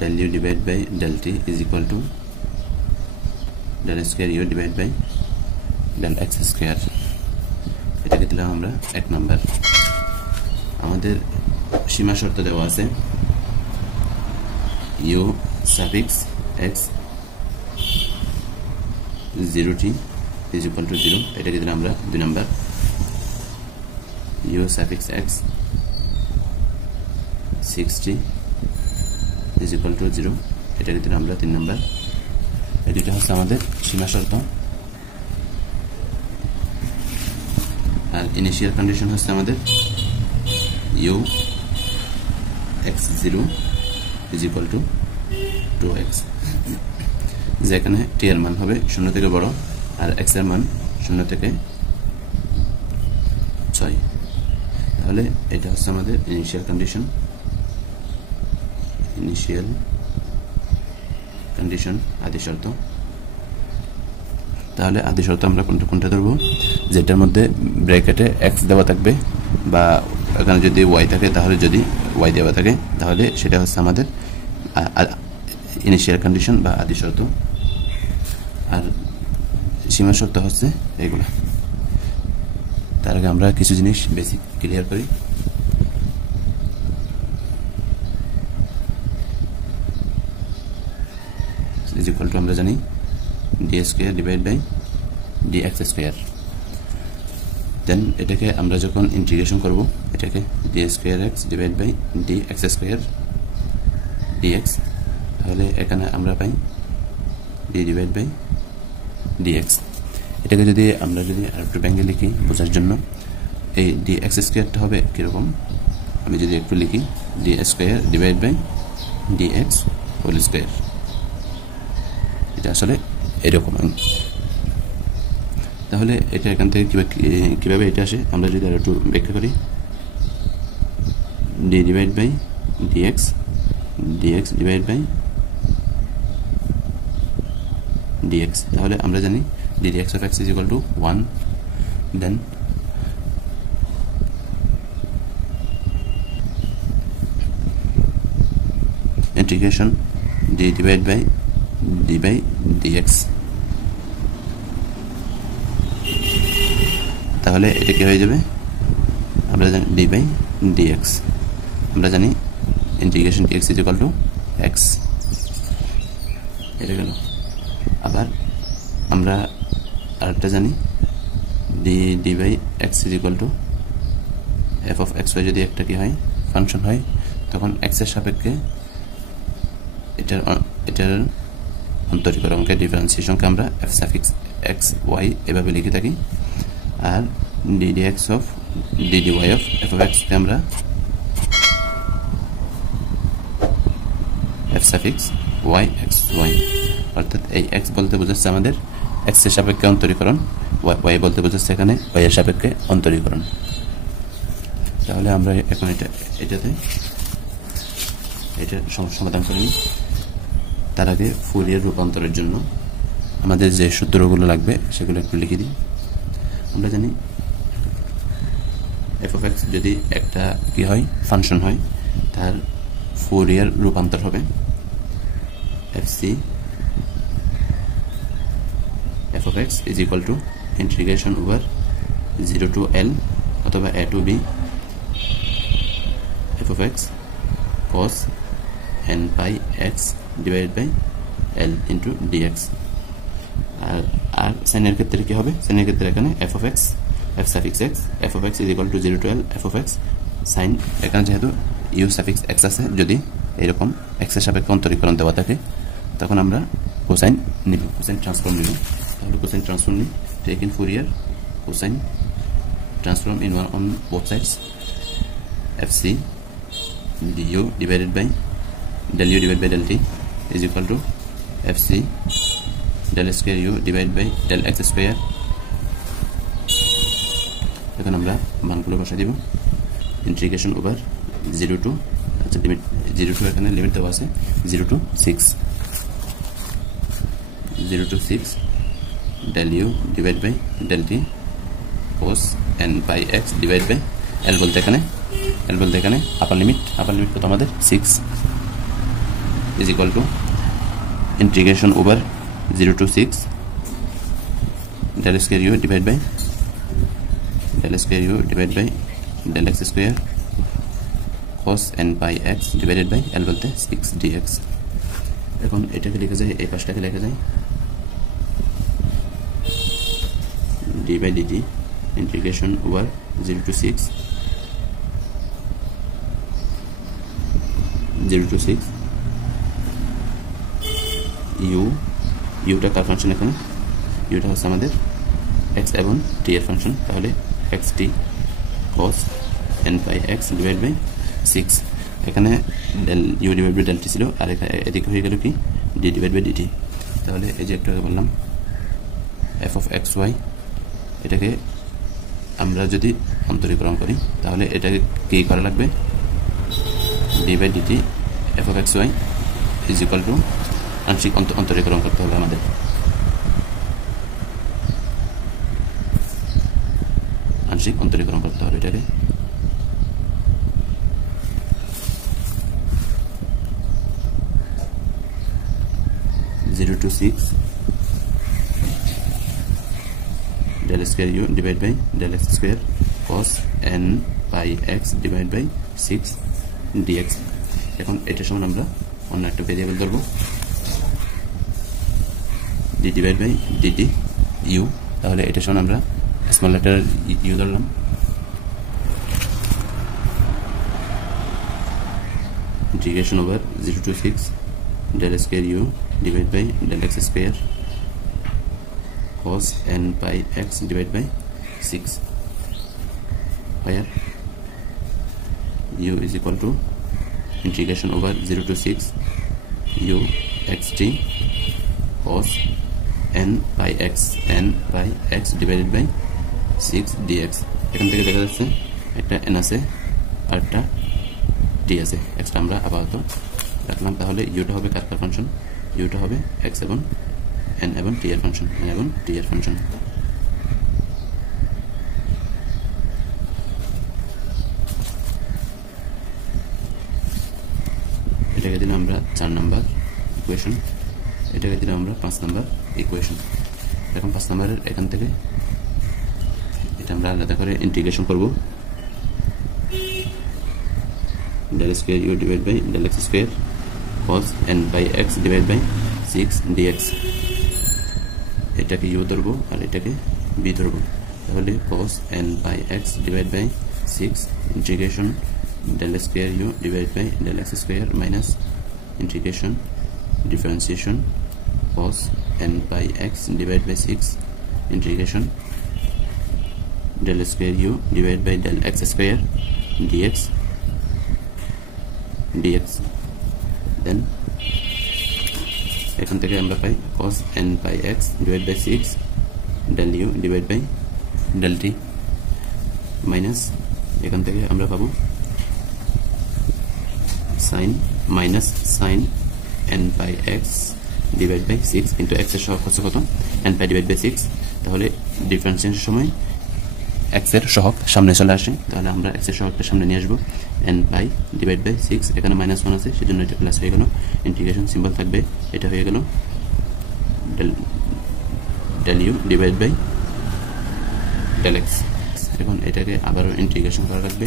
del u divided by del t is equal to del square u divided by del x square। এটাকে দিলাম আমরা 1 number. আমাদের সীমা শর্ত দেওয়া আছে u suffix x 0t is equal to 0, এটাকে দিলাম আমরা 2 number. u suffix x 6t is equal to 0, এটাকে দিলাম আমরা 3 নাম্বার। এটা হচ্ছে আমাদের সীমা শর্ত। আর ইনিশিয়াল কন্ডিশন হচ্ছে আমাদের u x0 is equal to 2x, যেখানে t এর মান হবে 0 থেকে বড় আর x এর মান 0 থেকে 6। তাহলে এটা হচ্ছে আমাদের ইনিশিয়াল কন্ডিশন আদি শর্ত। তাহলে আদি শর্ত আমরা কোনটা ধরবো? যেটার মধ্যে ব্র্যাকেটে x দেওয়া থাকবে বা এখানে যদি y থাকে, তাহলে যদি y দেওয়া থাকে তাহলে সেটা হচ্ছে আমাদের ইনিশিয়াল কন্ডিশন বা আদি শর্ত। আর সীমা শর্ত হচ্ছে এগুলা। তার আগে আমরা কিছু জিনিস বেসিক ক্লিয়ার করি। ইজ ইকুয়াল টু আমরা জানি d square divide by d x square. Then এটাকে আমরা যখন ইন্টিগ্রেশন করব, এটাকে d square x divide by d x square d x, তাহলে এখানে আমরা পাই ডি ডিভাইড বাই ডিএক্স। এটাকে যদি আমরা আর একটু ব্যাঙ্গে লিখি বোঝার জন্য, এই ডি এক্স স্কোয়ারটা হবে কীরকম, আমি যদি একটু লিখি d square divide by d x whole square, এটা আসলে এরকম। তাহলে এটা এখান থেকে কীভাবে এটা আসে আমরা যদি আর একটু ব্যাখ্যা করি, d divide by dx divide by dx, তাহলে আমরা জানি d dx of x is equal to 1। Then integration d divide by d by dx, তাহলে এটা কি হয়ে যাবে, আমরা জানি ডি বাই ডিএক্স, আমরা জানি integration dx is equal to x, এটা গেল। আবার আমরা আরেকটা জানি d by x is equal to f of x y. যদি একটা কি হয় ফাংশন হয়, তখন এক্সের সাপেক্ষে এটার অন্তরীকরণকে ডিফারেন্সিয়েশনকে আমরা এফ সাফিক্স এক্স ওয়াই এভাবে লিখে থাকি। আর d x of d y of f of এক্সকে আমরা f suffix y x y, অর্থাৎ এই এক্স বলতে বোঝাচ্ছে আমাদের এক্সের সাপেক্ষে অন্তরীকরণ, ওয়াই বলতে বোঝাচ্ছে এখানে ওয়াই এর সাপেক্ষে অন্তরীকরণ। তাহলে আমরা এখন এটাতে সমাধান করে নিই। তার আগে ফুরিয়ার রূপান্তরের জন্য আমাদের যে সূত্রগুলো লাগবে সেগুলো একটু লিখে দিই। আমরা জানি এফ অফ এক্স যদি একটা কি হয় ফাংশন হয়, তার ফুরিয়ার রূপান্তর হবে f c f of x is equal to integration over 0 to L অথবা a to b f of x cos n pi x divided by L into dx। আর সাইনের ক্ষেত্রে কি হবে, সাইনের ক্ষেত্রে এখানে f of x f suffix x f of x is equal to 0 to L f of x sin, এখানে যেহেতু u suffix x আছে, যদি এরকম x এর সাপেক্ষে অন্তরীকরণ দেওয়া থাকে তখন আমরা কোসাইন নিব, কোসাইন ট্রান্সফর্ম নিব। তাহলে কোসাইন ট্রান্সফর্ম নিই, take in Fourier cosine transform in on both sides, fc du divided by del u divided by del t is equal to fc del square u divided by del x square। এখন আমরা মানগুলো বসাই দিব, integration over 0 to, আচ্ছা limit 0 to, এখানে limit দেওয়া আছে 0 to 6 del u divided by del t cos n pi x divided by L বলতে এখানে আপার লিমিট কত আমাদের 6 is equal to integration over 0 to 6 del square u divided by del x square cos n pi x divided by L বলতে 6 dx। এখন এটাকে লিখে যায়, এই পাশটাকে লিখে যায় d by dt integration over 0 to 6 টা কার ফাংশন, এখানে ইউটা হচ্ছে আমাদের x এবং t এর ফাংশন, তাহলে xt cos n pi x divided by 6, এখানে del u divided by del t ছিল, আর এদিকে হয়ে গেল কি d divided by dt। তাহলে এই যে একটু আগে বললাম f of x y, এটাকে আমরা যদি অন্তরীকরণ করি তাহলে এটাকে কি করা লাগবে, d by dt f of x y is equal to আংশিক অন্তরীকরণ করতে হবে আমাদের, আংশিক অন্তরীকরণ করতে হবে এটাকে। Zero to 6 del square u divided by del x square cos n pi x divided by 6 dx। এখন এটা সমান আমরা অন্য একটা ভেরিয়েবল ধরবো d divided by dt u, তাহলে এটা সমান আমরা স্মল লেটার u ধরলাম, integration over 0 to 6 del square u divided by del x square cos n pi x divided by 6, where u is equal to integration over 0 to 6 u xt cos n pi x divided by 6 dx। এখান থেকে দেখা যাচ্ছে একটা n আছে আর একটা t আছে, extra আমরা আপাতত রাখলাম। তাহলে ইউটা হবে কার ফাংশন, ইউটা হবে x এবং n এবং t এর ফাংশন, এটাকে দিলাম আমরা 4 নাম্বার ইকুয়েশন, এটাকে দিলাম আমরা 5 নাম্বার ইকুয়েশন। এখন 5 নাম্বারের এখান থেকে এটা আমরা আলাদা করে ইন্টিগ্রেশন করব, del square u divided by del x square cos n by x divided by 6 dx। এটাকে u ধরবো আর এটাকে b ধরবো, তাহলে cos n by x divided by 6 integration del square u divided by del x square minus integration differentiation cos n by x divided by 6 integration del square u divided by del x square dx, then এখান থেকে আমরা পাই cos n by x divided by 6 del u divided by del t minus এখান থেকে আমরা পাবো sin n by x divided by 6 কিন্তু x এর সহগ হচ্ছে কত, n pi divided by 6, তাহলে ডিফারেন্সিয়েশনের সময় x এর সহগ সামনে চলে আসে, তাহলে আমরা x এর সহগটা সামনে নিয়ে আসবো, n pi divided by 6, এখানে -1 আছে সেজন্য এটা প্লাস হয়ে গেল, ইন্টিগ্রেশন সিম্বল থাকবে, এটা হয়ে গেল del u divided by del x। এখন এটাকে আবারও ইন্টিগ্রেশন করা লাগবে,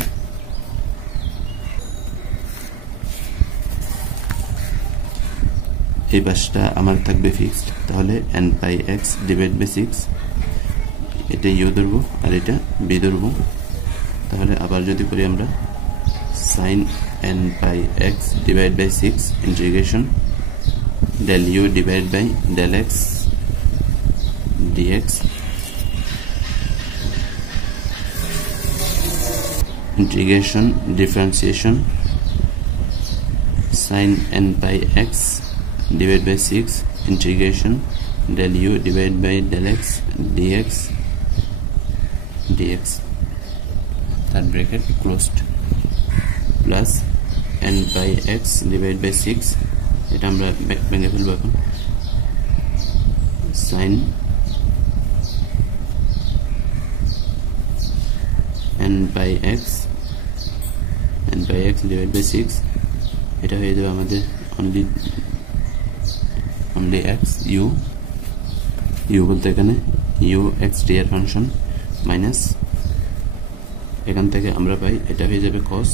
এই পাশটা আমার থাকবে ফিক্সড, তাহলে n pi x divided by 6, এটা u ধরবো আর এটা b ধরবো, তাহলে আবার যদি করি আমরা sin n pi x divided by 6 integration del u divided by del x dx, integration differentiation sin n pi x divided by 6 integration del u divided by del x dx, third bracket closed, plus n by x divided by 6, এটা আমরা ভেঙে ফেলবো এখন, sin n by x divided by 6 এটা হয়ে যাবে আমাদের only X U বলতে এখানে ইউ এক্স টি এর ফাংশন মাইনাস এখান থেকে আমরা পাই এটা হয়ে যাবে cos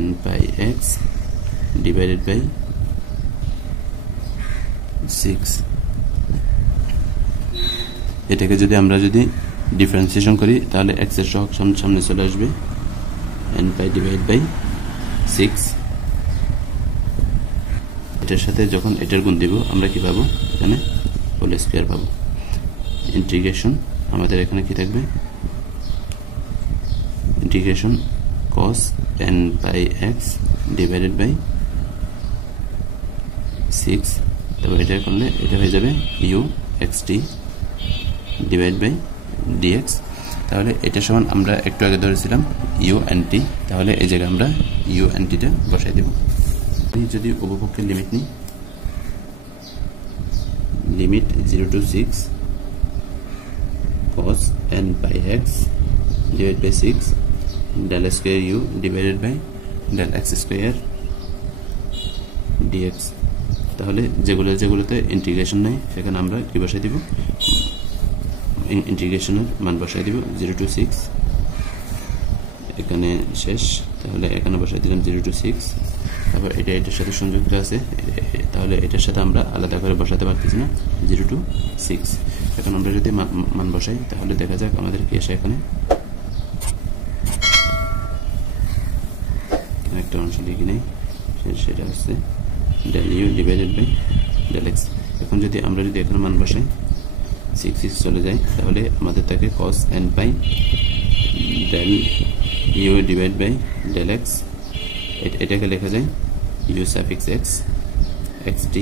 n by x divided by 6। এটাকে যদি ডিফারেন্সিয়েশন করি তাহলে x এর সহগ সামনে চলে আসবে n পাই ডিভাইড বাই 6। এটার সাথে যখন এটার গুণ দিব আমরা কি পাবো এখানে হোল স্কয়ার পাবো। ইন্টিগ্রেশন আমাদের এখানে কি থাকবে integration cos n by x divided by 6। তারপর এটা করলে এটা হয়ে যাবে u xt divide by dx। তাহলে এটা সমান আমরা একটু আগে ধরেছিলাম u nt, তাহলে এই জায়গায় আমরা u nt টা বসাই দেব। যদি উপপক্ষের লিমিট নিই limit 0 to 6 cos n by x divided by 6 del square u divided by del x square dx। তাহলে যেগুলোতে ইন্টিগ্রেশন নাই সেখানে আমরা কি বসাই দিব ইন্টিগ্রেশনের মান বসাই দিব 0 to 6 এখানে শেষ। তাহলে এখানে বসাই দিলাম 0 to 6। তারপর এটার সাথে সংযুক্ত আছে, তাহলে এটার সাথে আমরা আলাদা করে বসাতে পারতেছি না 0 to 6। এখন আমরা যদি মান বসাই তাহলে দেখা যাক আমাদের কি আসে। এখানে একটা অংশ লিখি নেই, সেটা হচ্ছে del u divided by del x। এখন আমরা যদি এখানে মান বসাই 6 চলে যায় তাহলে আমাদের থাকে cos n pi del u divide by del x। এটাকে লেখা যায় u suffix x xt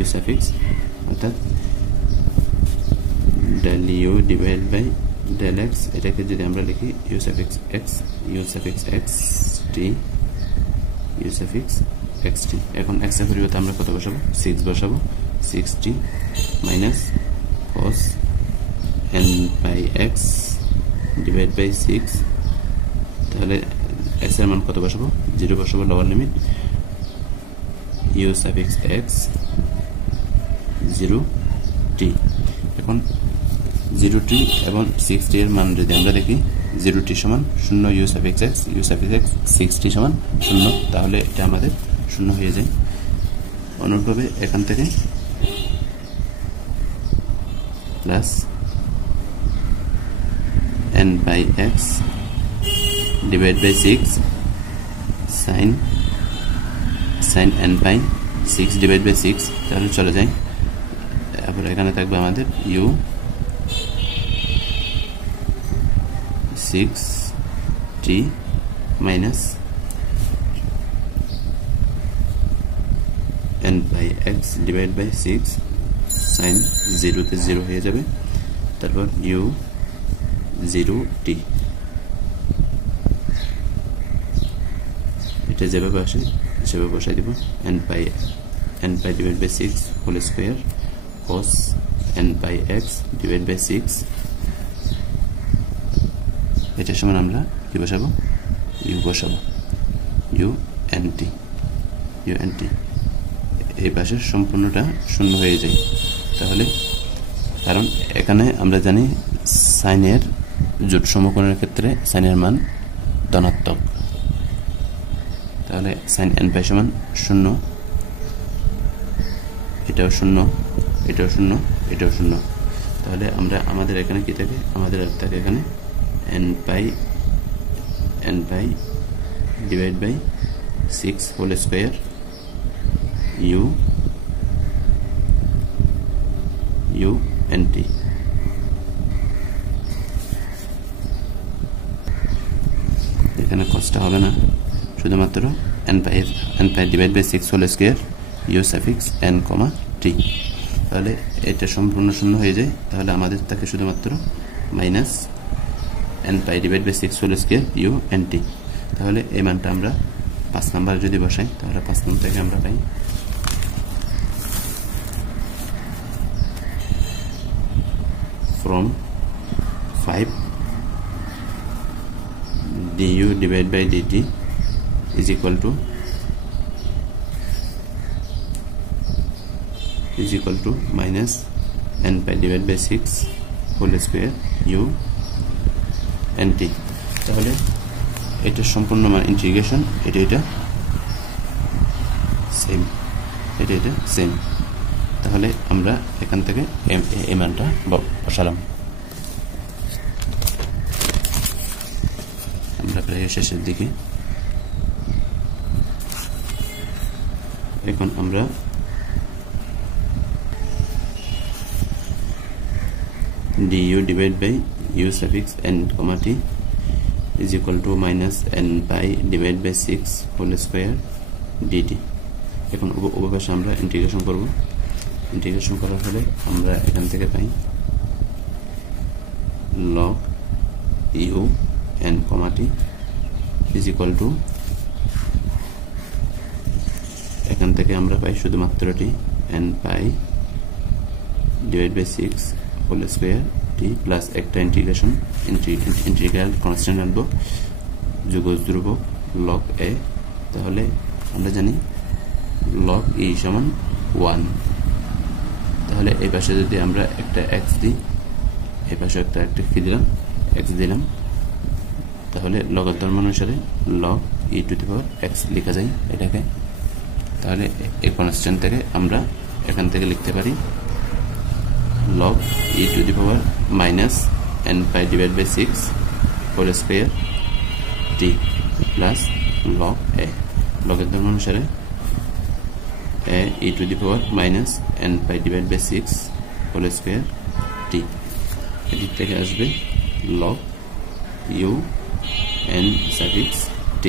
u suffix অর্থাৎ del u divide by del x। এটাকে যদি আমরা লিখি u suffix x u suffix xt u suffix xt। এখন x এর পরিবর্তে আমরা কত বসাবো 6 বসাবো 6t minus cos n by x divide by 6। তাহলে x এর মান কত বসাবো 0 বসাবো lower limit u suffix x 0t। এখন 0t এবং 6t এর মান যদি আমরা দেখি 0t সমান 0 u সাফিক্স x 6t সমান 0, তাহলে এটা আমাদের 0 হয়ে যায়। অনুরূপভাবে এখান থেকে plus n by x divide by 6 sin n by 6 divide by 6 তাহলে চলে যায়। তারপর এখানে থাকবে আমাদের u 6t minus n by x divide by 6 sin 0 তে 0 হয়ে যাবে। তারপর u 0t এটা যেভাবে আসে সেভাবে বসাই দিব n pi divide by 6 whole square cos n by x divide by 6। এটার সমান আমরা কি বসাবো u বসাবো u nt এই পাশের সম্পূর্ণটা 0 হয়ে যায়। তাহলে কারণ এখানে আমরা জানি সাইনের জোট সমকোণের ক্ষেত্রে সাইনের মান ধনাত্মক, তাহলে sin n পাই সমান 0, এটাও 0 এটাও 0 এটাও 0। তাহলে আমাদের এখানে কি থাকে আমাদের থাকে এখানে n pi divide by 6 whole square u nt। এখানে কষ্টটা হবে না, শুধুমাত্র n pi divide by 6 whole square u suffix n t। তাহলে এটা সম্পূর্ণ 0 হয়ে যায়। তাহলে আমাদের থাকে শুধুমাত্র minus n pi divide by 6 whole square u nt। তাহলে এই মানটা আমরা 5 নাম্বার যদি বসাই তাহলে 5 নাম্বার থেকে আমরা পাই from 5 du divided by dt is equal to minus n pi divided by 6 whole square u n t তাহলে এটা সম্পূর্ণ মান ইন্টিগ্রেশন এটা সেম এটা সেম তাহলে আমরা এখান থেকে এই মানটা বসালাম আমরা প্রায় শেষের দিকে এখন আমরা du divided by u suffix n comma t is equal to minus n pi divided by 6 whole square dt এখন উভয়পাশে আমরা ইন্টিগ্রেশন করব ইন্টিগ্রেশন করার ফলে আমরা এখান থেকে পাই log u n comma t is equal to এখান থেকে আমরা পাই শুধুমাত্র টি n pi divided by 6 whole square t plus একটা ইন্টিগ্রেশন ইন্টিগ্রাল কনস্ট্যান্ট আনবো যোগজ ধ্রুবক log a তাহলে আমরা জানি log e সমান 1 তাহলে এই পাশে যদি আমরা একটা x দিই এই পাশে একটা কি দিলাম x দিলাম তাহলে লগারিদম অনুসারে log e to the power x লেখা যায় এটাকে তাহলে এই কনস্ট্যান্ট থেকে আমরা এখান থেকে লিখতে পারি log e to the power minus n pi divided by 6 whole square t plus log a logarithm অনুসারে a e to the power minus n pi divided by 6 whole square t এদিক থেকে আসবে log u n suffix t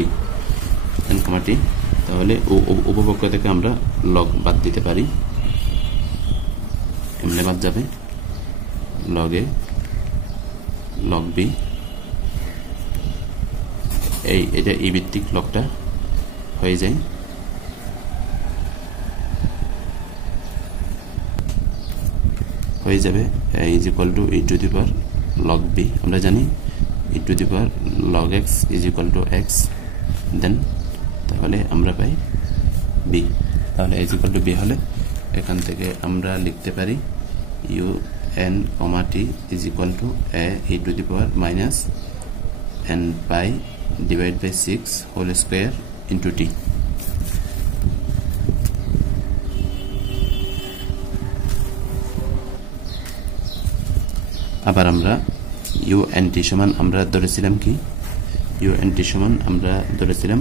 n comma t তাহলে উপপক্ষ থেকে আমরা log বাদ দিতে পারি এমনি বাদ যাবে log a log b এটা এই ভিত্তিক লগটা হয়ে যায় হয়ে যাবে is equal to e to the power log b আমরা জানি e to the power log x is equal to x দেন তাহলে আমরা পাই b তাহলে is equal to b হলে এখান থেকে আমরা লিখতে পারি u n comma t is equal to a e to the power minus n pi divided by 6 whole square into t আবার আমরা u n t সমান আমরা ধরেছিলাম কি u n t সমান আমরা ধরেছিলাম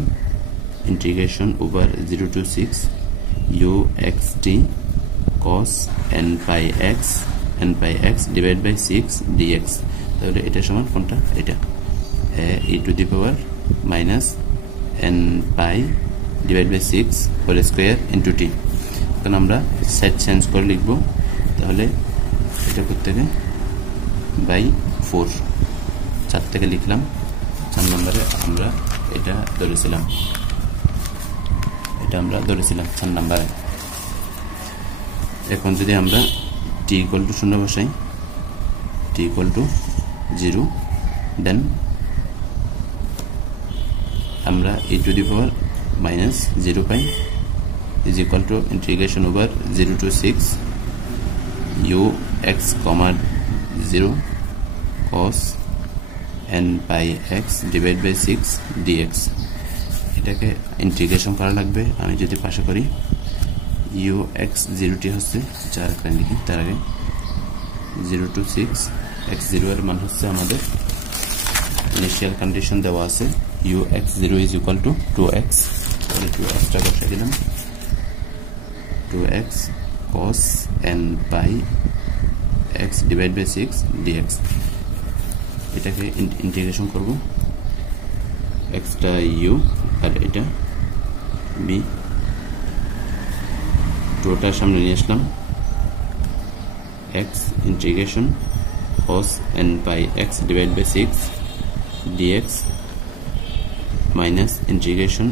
integration over 0 to 6 u x t cos n pi x divided by 6 dx তাহলে এটা সমান কোনটা এটা a e to the power minus n pi divided by 6 whole square into t এখন আমরা সেট চেঞ্জ করে লিখব তাহলে এটা করতে গেলে বাই 4 4 থেকে লিখলাম 4 নম্বরে আমরা এটা ধরেছিলাম 4 নম্বরে এখন যদি আমরা t equal to 0 বসাই t equal to 0 দেন আমরা e to the power minus 0 pi is equal to integration over 0 to 6 u x comma 0 cos n pi x divided by 6 dx এটাকে ইন্টিগ্রেশন করা লাগবে আমি যদি পাশে করি u x 0 টি হচ্ছে 4 একটা লিখি তার আগে 0 to 6 x 0 এর মান হচ্ছে আমাদের ইনিশিয়াল কন্ডিশন দেওয়া আছে u x 0 is equal to 2x তাহলে 2x টা বসাই দিলাম 2x cos n pi x divided by 6 dx এটাকে ইন্টিগ্রেশন করব x টা u আর এটা b টোটাল সামনে নিয়ে আসলাম x integration cos n pi x divided by 6 dx minus integration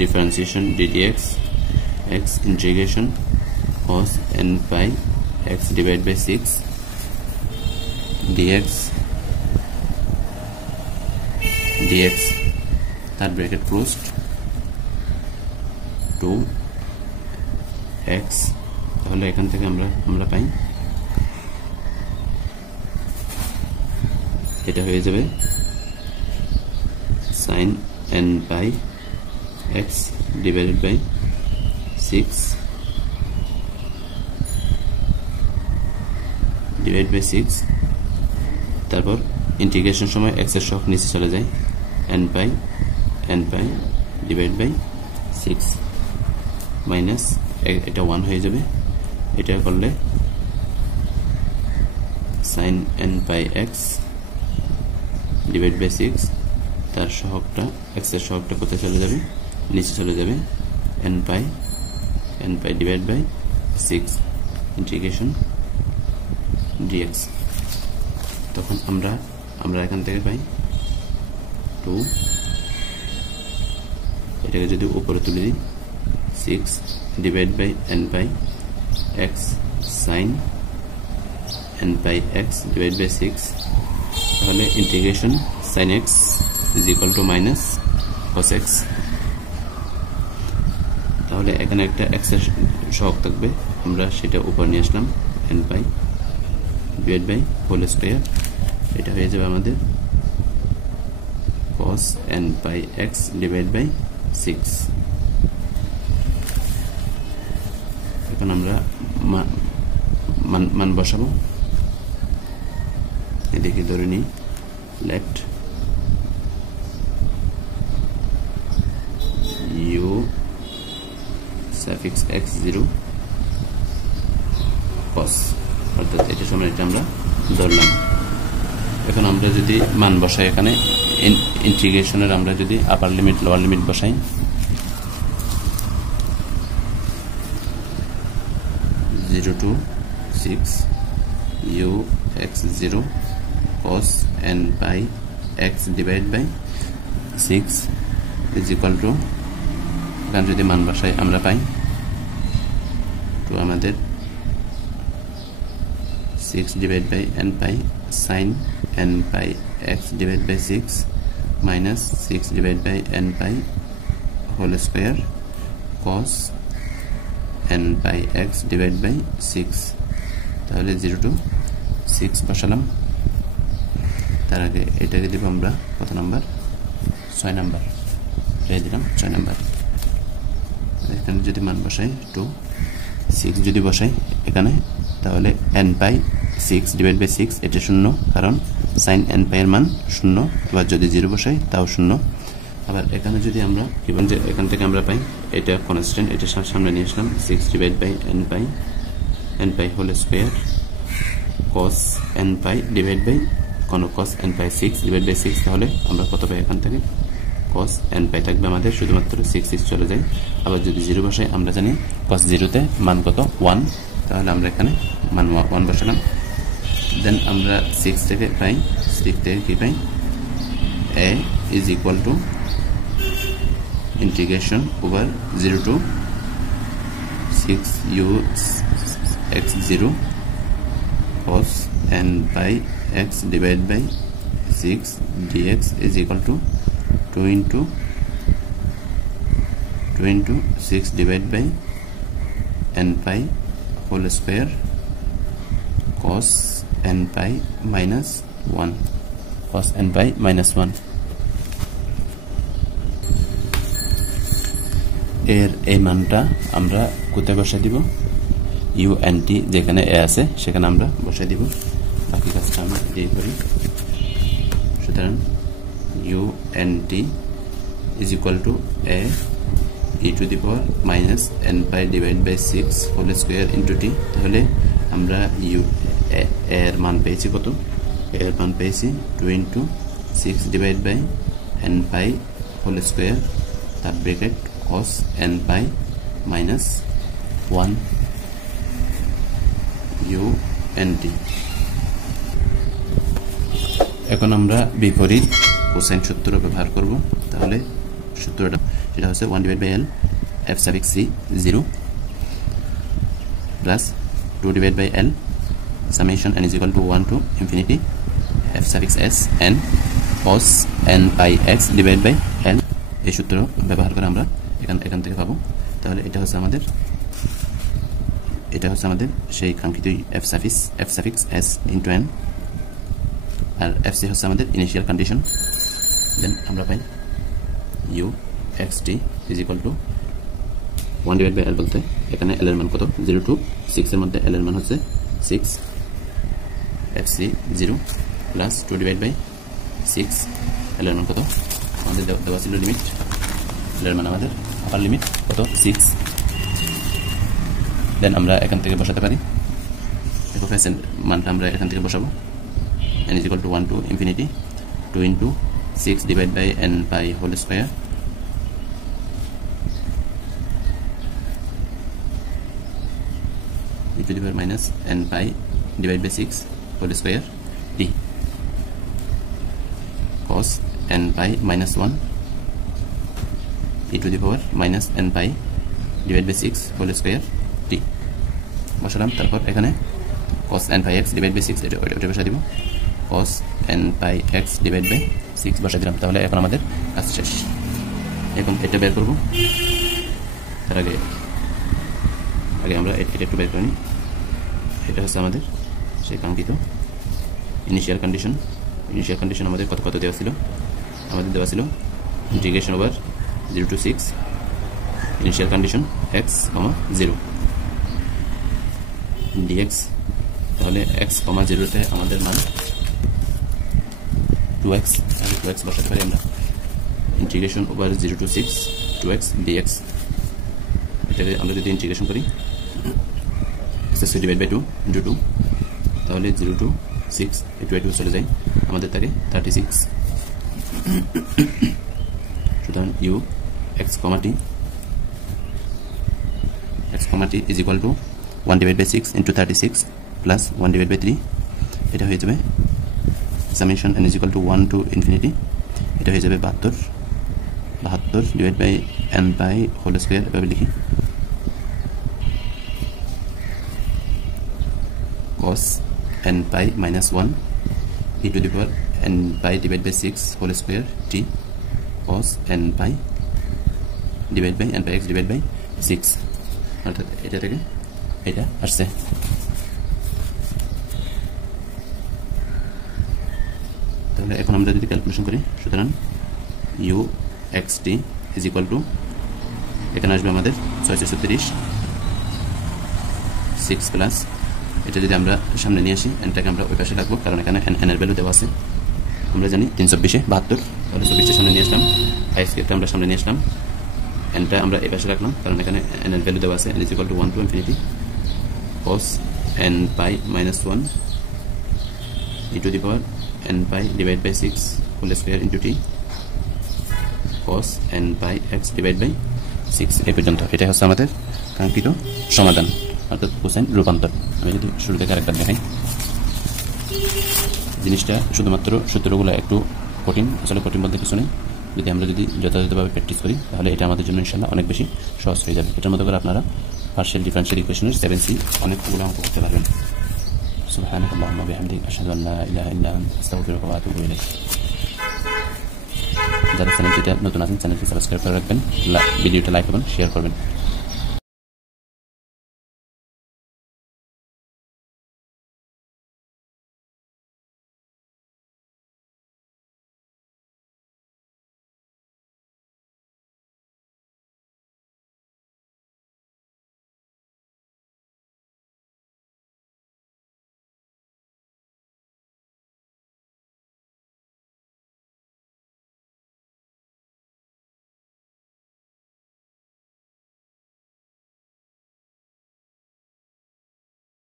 differentiation ddx x integration cos n pi x divided by 6 dx third bracket closed 2x, তাহলে এখান থেকে আমরা পাই এটা হয়ে যাবে sin n by x divided by 6 divided by 6, তারপর integration সময় x এর সহগ নিচে চলে যায়, n pi divided by 6 minus এটা 1 হয়ে যাবে, এটা করলে sin n pi x divided by 6, তার সহগটা x এর সহগটা কোথায় চলে যাবে, নিচে চলে যাবে, n pi divided by 6 integration dx। তখন আমরা এখান থেকে পাই 2, এটাকে যদি উপরে তুলে দিই 6 divided by n pi x sin n pi x divided by 6, তাহলে integration sin x is equal to minus cos x, তাহলে এখানে একটা x এর সহগ থাকবে, আমরা সেটা উপর নিয়ে আসলাম, n pi divided by whole square, এটা হয়ে যাবে আমাদের cos n pi x divided by 6। এখন আমরা মান বসাবো, এদিকে ধরে নিই late u suffix x 0 cos, অর্থাৎ এটা সময় এটা আমরা ধরলাম। এখন আমরা যদি মান বসাই, এখানে ইন্টিগ্রেশনের আমরা যদি আপার লিমিট লোয়ার লিমিট বসাই, 0 to 6 u x 0 cos n pi x divided by 6 is equal to, এখানে যদি মান বসাই আমরা পাই তো আমাদের 6 divided by n pi sin n pi x divided by 6 minus 6 divided by n pi whole square cos n pi x divided by 6, তাহলে 0 to 6 বসালাম। তার আগে এটাকে দেব আমরা কত নাম্বার, 6 নাম্বার, এই দিলাম 6 নাম্বার। এখানে যদি মান বসাই 2 6 যদি বসাই এখানে, তাহলে n pi 6 divided by 6 এটা 0, কারণ sin n pi এর মান 0, আবার যদি 0 বসাই তাও 0। আবার এখানে যদি আমরা কি বলতে, এখান থেকে আমরা পাই এটা কনস্ট্যান্ট, এটা সামনে নিয়ে আসলাম, 6 divided by n pi whole square cos n pi divided by cos n pi 6 divided by 6, তাহলে আমরা কত পাই, এখান থেকে cos n pi থাকবে আমাদের শুধুমাত্র 6 চলে যায়। আবার যদি 0 বসাই, আমরা জানি cos 0 তে মান কত 1, তাহলে আমরা এখানে মান 1 বসালাম। দেন আমরা 6 থেকে পাই, 6 থেকে কি পাই, a is equal to integration over 0 to 6 u x 0 cos n pi x divided by 6 dx is equal to 2 into 6 divided by n pi whole square cos n pi minus 1, cos n pi minus 1। এর এই মানটা আমরা কোথায় বসাই দিব, u n t যেখানে a আছে সেখানে আমরা বসাই দিব, বাকি কাজটা আমরা দিয়ে করি। সুতরাং u n t is equal to a e to the power minus n pi divided by 6 whole square into t, তাহলে আমরা u এর মান পেয়েছি কত, এর মান পেয়েছি 2 into 6 divided by n pi whole square, তার bracket cos n pi minus 1 u n t। এখন আমরা বিপরীত কোসাইন সূত্র ব্যবহার করব, তাহলে সূত্রটা সেটা হচ্ছে 1 divided by l f suffix c 0 plus 2 divided by l summation n is equal to 1 to infinity f suffix s n cos n pi x divided by l। এই সূত্র ব্যবহার করে আমরা এখান থেকে পাবো তাহলে এটা হচ্ছে আমাদের সেই কাঙ্ক্ষিত f suffix s into n আর fc হচ্ছে আমাদের ইনিশিয়াল কন্ডিশন দেন আমরা পাই u xt is equal to 1 divided by l বলতে এখানে l এর মান কত 0 to 6 এর মধ্যে l এর মান হচ্ছে 6 fc 0 plus 2 divided by 6 l এর মান কত আমাদের দেওয়া ছিল লিমিট l এর মান আমাদের আপার লিমিট কত 6 দেন আমরা এখান থেকে বসাতে পারি f of s এর মানটা আমরা এখান থেকে বসাবো n is equal to 1 to infinity 2 into 6 divided by n pi whole square e to the power minus n pi divided by 6 whole square t cos n pi minus 1 e to the power minus n pi divided by 6 whole square t বসালাম তারপর এখানে cos n pi x divided by 6 এটা বসা দিব cos n pi x divided by 6 বসা দিলাম তাহলে এখন আমাদের কাজ শেষ এখন এটা বের করব তার আগে আমরা এটা একটু বের করে নিই এটা হচ্ছে আমাদের সেই কাঙ্ক্ষিত ইনিশিয়াল কন্ডিশন আমাদের কত দেওয়া ছিল আমাদের দেওয়া ছিল integration over 0 to 6 initial condition x, 0 dx তাহলে x, 0 তে আমাদের মান 2x আর 2x বসাতে পারি আমরা integration over 0 to 6 2x dx এটাকে আমরা যদি ইন্টিগ্রেশন করি x ডিভাইড বাই 2 into 2 তাহলে 0 to 6 2 চলে যায় আমাদের থাকে 36 সুতরাং u x, t is equal to 1 divided by 6 into 36 plus 1 divided by 3 এটা হয়ে যাবে summation n is equal to 1 to infinity এটা হয়ে যাবে 72 divided by n pi whole square এভাবে লিখি cos n pi minus 1 e to the power n pi divided by 6 whole square t cos n pi divided by n pi x divided by 6 অর্থাৎ এটা থেকে এটা আসছে তাহলে এখন আমরা যদি ক্যালকুলেশন করি সুতরাং u xt is equal to এখানে আসবে আমাদের 636 6 প্লাস এটা যদি আমরা সামনে নিয়ে আসি এনটাকে আমরা ওই পাশে রাখবো কারণ এখানে n এর ভ্যালু দেওয়া আছে আমরা জানি 320 এ 72 তাহলে 24 সামনে নিয়ে আসলাম i স্কয়ারটা আমরা সামনে নিয়ে আসলাম nটা আমরা এই পাশে রাখলাম কারণ এখানে n এর ভ্যালু দেওয়া আছে n is equal to 1 to infinity cos n pi minus 1 e to the power n pi divided by 6 whole square into t cos n pi x divided by 6 এই পর্যন্ত এটা হচ্ছে আমাদের কাঙ্ক্ষিত সমাধান অর্থাৎ কোসাইন রূপান্তর আমি যদি শুরু থেকে আরেকবার দেখাই জিনিসটা শুধুমাত্র সূত্রগুলো একটু কঠিন আসলে কঠিন বলতে কিছু নেই যদি আমরা যথাযথভাবে প্র্যাকটিস করি তাহলে এটা আমাদের জন্য ইনশাআল্লাহ অনেক বেশি সহজ হয়ে যাবে এটার মতো করে আপনারা পার্শিয়াল ডিফারেনশিয়াল ইকুয়েশনের 7c অনেকগুলো অঙ্ক করতে পারবেন সুবহানাল্লাহি ওয়া বিহামদিহি আশহাদু আল্লা ইলাহা ইল্লা আনতা আস্তাগফিরুকা ওয়া আতুবু ইলাইক যারা চ্যানেলটিতে নতুন আছেন চ্যানেলটি সাবস্ক্রাইব করে রাখবেন ভিডিওটা লাইক করবেন শেয়ার করবেন